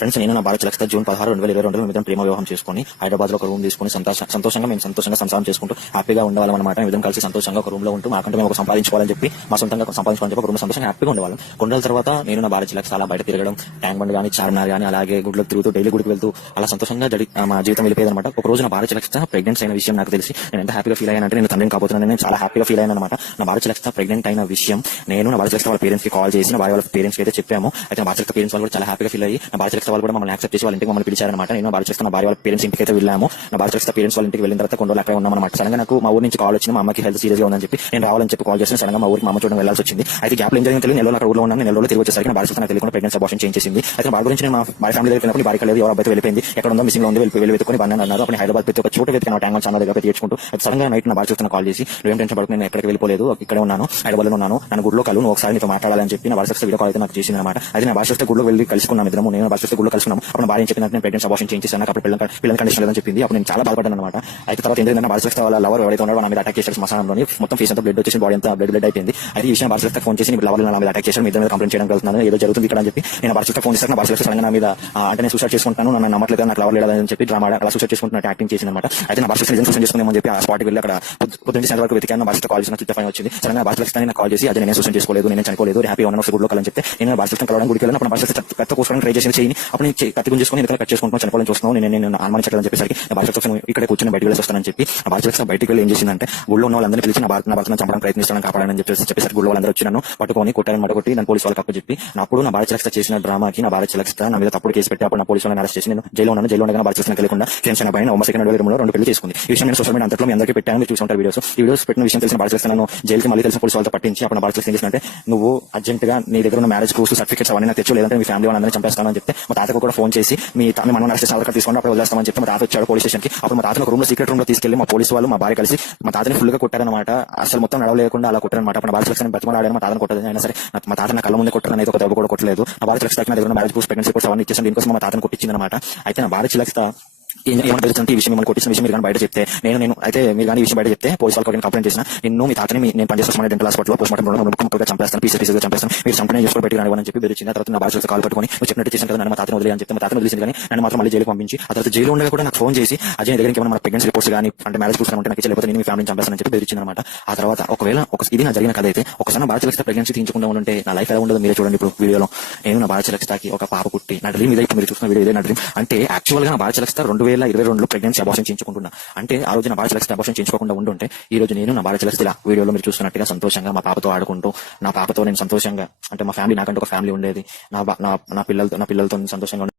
Friends, నేను నా భార్య లక్ష జూన్ 16, 2022 మిగతా ప్రేమ వివాహం చేసుకుని హైదరాబాద్ లో ఒక రూమ్ తీసుకుని సంతోషంగా సంసారం చేసుకుంటూ హ్యాపీగా ఉండవాలన్నమాట. విధంగా కలిసి సంతోషంగా ఒక రూమ్ లో ఉంటూ మాకంటే మేము ఒక సంపాదించుకోవాలని చెప్పి మా సొంతంగా సంపాదించుకోవాలని చెప్పి ఒక రూమ్ సంతోషంగా హ్యాపీగా ఉండేవాళ్ళం. కొన్ని రోజుల తర్వాత నేను నా భార్య లక్ష అలా బయట తిరగడం, ట్యాంక్ బండ్ కానీ, చార్మినార్ కానీ, అలాగే గుడ్లకు తిరుగుతూ డైలీ గుడికి వెళ్తూ అలా సంతోషంగా మా జీవితం వెళ్ళిపోయేది అనమాట. ఒక రోజు నా భార్య లక్ష ప్రెగ్నెంట్ అయిన విషయం నాకు తెలిసి నేను ఎంత హ్యాపీగా ఫీల్ అయ్యానంటే, నేను తండ్రిని కాబోతున్నాను, నేను చాలా హ్యాపీగా ఫీల్ అయ్యాను అనమాట. నా భార్య లక్ష ప్రెగ్నెంట్ అయిన విషయం నేను నా భార్య లక్ష వాళ్ళ పేరెంట్స్ కి కాల్ చేసి నా భార్య వాళ్ళ పేరెంట్స్ కి అయితే చెప్పాము. అయితే నా భార్య లక్ష పేరెంట్స్ వాళ్ళు కూడా చాలా హ్యాపీగా ఫీల్ అయ్యి నా భార్య లక్ష వాళ్ళు కూడా మమ్మల్ని యాక్సెప్ట్ చేసి వాళ్ళ ఇంటికి మమ్మల్ని పిలిచారనమాట. నేను భార్య లక్ష నా భార్య వాళ్ళ పేరెంట్స్ ఇంటికి అయితే వెళ్ళాము. నా భార్య లక్ష పేరెంట్స్ వాళ్ళ ఇంటికి వెళ్ళిన తర్వాత కొన్ని రోజులు అక్కడ ఉన్నామన్నమాట. సడన్గా నాకు మా ఊరు నుంచి కాల్ వచ్చింది, మా అమ్మకి హెల్త్ సీరియస్ గా ఉందని చెప్పి నేను రావాలని చెప్పి కాల్ చేసిన సడన్గా మా ఊరికి మా అమ్మ చూడడం వెళ్ళాల్సి వచ్చింది. అయితే గ్యాప్ ఏం జరిగింది తెలియదు. నెలలో అక్కడ ఊర్లో ఉన్నాను. నెలలో తిరిగి వచ్చేసరికి నా భార్య నాకు తెలియకుండా ప్రెగ్నెన్సీ అబార్షన్ చేసింది. అయితే భార్య గురించి నేను మా ఫ్యామిలీ వెళ్ళినప్పుడు భార్య లేదు, ఎవరు అబ్బాయి వెళ్ళిపోయింది, ఎక్కడ ఉందో మిసింగ్ లో ఉంది, వెళ్ళి వెతుకుని బండి అన్నారు. అప్పుడు హైదరాబాద్ ప్రతి ఒక చోట వెతికిన ట్యాంక్ చాలా దగ్గర తీర్చుకుంటూ సడన్ గా నైట్ నా భార్య కాల్ చేసి, నువ్వేం టెన్షన్ పడుతుంది, నేను ఎక్కడికి వెళ్ళిపోలేదు, ఇక్కడే ఉన్నాను, హైదరాబాద్ లో ఉన్నాను, నన్ను గుడిలో కలు, నువ్వు ఒకసారి నీతో మాట్లాడాలని చెప్పి నా భార్య వీడియో కాల్ అయితే నాకు చేసింది అనమాట. అయితే నా భార్య గుడిలో వెళ్ళి కలుసుకున్నాం ఇద్దరు. నేను భార్య గుడిలో కలుసుకున్నాం. అప్పుడు భార్య చెప్పినట్టు నేను ప్రెగ్నెన్సీ అబార్షన్ చేయించాను, అప్పుడు పిల్లల కండిషన్ లేదని చెప్పింది. అప్పుడు నేను చాలా బాధపడ్డాను అనమాట. అయితే తర్వాత ఏంటంటే భార్య వాళ్ళ లవర్ ఎవరైతే ఉన్నారో నా మీద అటాక్ చేశారు. శ్మశానంలోని మొత్తం ఫేస్ అంతా బ్లడ్ వచ్చేసి బాడీ అంతా బ్లడ్ అయిపోయింది. అయితే ఈ విషయం భార్య ఫోన్ చేసి లవర్ నా మీద అటాక్ చేశారు, మీ ఇద్దరు మీద కంప్లైంట్ చేయడం వెళ్తున్నాను, ఏదో జరుగుతుంది ఇక్కడ అని చెప్పి నేను భార్య ఫోన్ చేస్తాను. నా భార్య సడన్గా నా మీద అంటే నేను సూసైడ్ చేసుకుంటాను, నన్ను నమ్మట్లేదు, నాకు లవర్ లేదని చెప్పి డ్రామా అలా సూసైడ్ చేసుకుంటున్నట్టు యాక్టింగ్ చేసింది అనమాట. అయితే నా భార్య నిజం సూసైడ్ చేసుకున్నామని చెప్పి ఆ స్పాట్కి వెళ్ళి అక్కడ పొద్దున్న సెంటర్ వరకు వెతికాను. నా భార్య కాల్ చేసిన ఫైన్ వచ్చింది. సడన్గా భార్య నాకు కాల్ చేసి, అదే నేను సూసైడ్ చేసుకోలేదు, నేను చనిపోలేదు, హ్యాపీ ఉన్నాను, గుడిలో కలని చెప్తే నేను భార్య కలవడం గుడికి వెళ్ళిన అప్పుడు భార్య కత్తి కోసుకోవడం ట్రై చేసి చేయని అప్పుడు నేను కత్తి గుంజుకొని ఇక్కడ కట్ చేసుకుంటున్నాను, చనిపోవాలని చూస్తున్నాను, నేను అనుమానించట్లని చెప్పేసరికి నా భార్య ఇక్కడ కూర్చొని బయటకు వెళ్ళి వస్తానని చెప్పి నా భార్య బయటకు వెళ్ళి ఏం చేసిందంటే గుడిలో ఉన్న వాళ్ళందరినీ పిలిచి నా భర్తను చంపడానికి ప్రయత్నిస్తాను, కాపాడని చెప్పేసి గుడిలో వాళ్ళందరూ వచ్చి నన్ను పట్టుకొని కొట్టారని మడగొట్టి నన్ను పోలీసు వాళ్ళకి చెప్పి అప్పుడు నా భార్య చేసిన డ్రామాకి నా భార్య నా మీద తప్పుడు కేసు పెట్టి అప్పుడు నా పోలీసు వాళ్ళని అరెస్ట్ చేసి నేను జైల్లో ఉన్నాను. జైల్లో ఉండగా భార్య తెలియకుండా ఫ్రెండ్స్ అయిన పైన 2 పెళ్లి చేసుకుంది. ఈ విషయం నేను సోషల్ మీడియా అంతట్లో మీ అందరికీ పెట్టాను, మీరు చూసుకుంటారు వీడియోస్. ఈ వీడియోస్ పెట్టిన విషయం తెలిసిన భార్య నన్ను జైలుకి మళ్ళీ తెలిసిన పోలీసు వాళ్ళతో పట్టించి అప్పుడు భార్య ఏం చేసినంటే, నువ్వు అర్జెంట్ గా నీ దగ్గర ఉన్న మ్యారేజ్ ప్రూఫ్స్, సర్టిఫికేట్స్ అవన్నీ నాకు తెచ్చు, లేదంటే మీ ఫ్యామిలీ వాళ్ళందరినీ చంపేస్తానని చెప్తే మా తాతకు కూడా ఫోన్ చేసి మీ మనం అరెస్ట్ చేసిన ఆధార్ తీసుకొని అప్పుడు వదిలేస్తామని చెప్పి మా తాత వచ్చాడు పోలీస్ స్టేషన్ కి. అప్పుడు మా తాతను ఒక రూమ్ లో సీక్రెట్ రూమ్ లో తీసుకెళ్లి మా పోలీసు వాళ్ళు మా భార్య కలిసి మా తాతని ఫుల్ గా కొట్టారనమాట. అసలు మొత్తం నడవలేకుండా అలా కొట్టారనమాట. అప్పుడు భార్య లక్షణ బతిమలాడారు, మా తాతను కొట్టదు, అయినా సరే మా తాత నా కళ్ళ ముందే కొట్టారని అయితే ఒక దెబ్బ కూడా కొట్టలేదు. నా భార్య లక్ష నా దగ్గర మ్యారేజ్ ప్రూఫ్, ప్రెగ్నెన్సీ కూడా అవన్నీ ఇచ్చేసాను, దీనికోసం మా తాతను కొట్టించింది అనమాట. అయితే నా భార్య లక్ష ఏమన్నా తెలుస్తుంది ఈ విషయం, మిమ్మల్ని కొట్టిన విషయం మీరు కానీ బయట చెప్తే నేను అయితే మీరు కానీ ఈ విషయం బయట చెప్తే పోలీసు వాళ్ళకి కంప్లైంట్ చేసిన, నిన్ను మీ తాతని నేను పనిచేస్తున్న డెంటల్ హాస్పిటల్ పోస్ట్ మార్టం ముక్కలుగా చంపేస్తాను, పీసెస్ చంపేస్తాను, మీరు చంపనే చేసుకుని బయటకు రాని చెప్పి బెదిరించిన తర్వాత నా భార్య కాల్ పట్టుకొని నువ్వు చెప్పినట్టు చేసిన కదా, నన్ను మా తాతను వదిలే అని చెప్తే మా తాతను వదిలేసింది. కానీ నన్ను మాత్రం మళ్ళీ జైలుకి పంపించి ఆ తర్వాత జైలు ఉండగా కూడా నాకు ఫోన్ చేసి, అజయ్ దగ్గరికి ఏమైనా మన ప్రెగ్నెన్సీ రిపోర్ట్స్ కానీ అంటే మ్యారేజ్ ప్రూఫ్స్ ఉంటే నాకు లేకపోతే నేను మీ ఫ్యామిలీని చంపేస్తానని చెప్పి బెదిరించింది అనమాట. ఆ తర్వాత ఒకవేళ ఇది నా జరిగిన కథ అయితే ఒకసారి నా భార్య లక్ష ప్రెగ్నెన్సీ తీయించకుండా ఉంటే నా లైఫ్ ఎలా ఉండదు మీరే చూడండి. ఇప్పుడు వీడియోలో నేను నా భార్య లక్షకి ఒక పాప పుట్టి నా డ్రీమ్ ఇదే, మీరు చూసిన వీడియో ఇదే నా డ్రీమ్. అంటే యాక్చువల్ గా నా భార్య లక్ష 2022లో ప్రెగ్నెన్సీ అబార్షన్ చేయించుకుంటున్నా. అంటే ఆ రోజు నా భార్య లక్ష అబార్షన్ చేయించుకోకుండా ఉంటుంటే ఈ రోజు నేను నా భార్య లక్ష ఇలా వీడియోలో మీరు చూస్తున్నట్టుగా సంతోషంగా మా పాపతో ఆడుకుంటూ, నా పాపతో నేను సంతోషంగా, అంటే మా ఫ్యామిలీ నాకంటే ఒక ఫ్యామిలీ ఉండేది, నా పిల్లలతో సంతోషంగా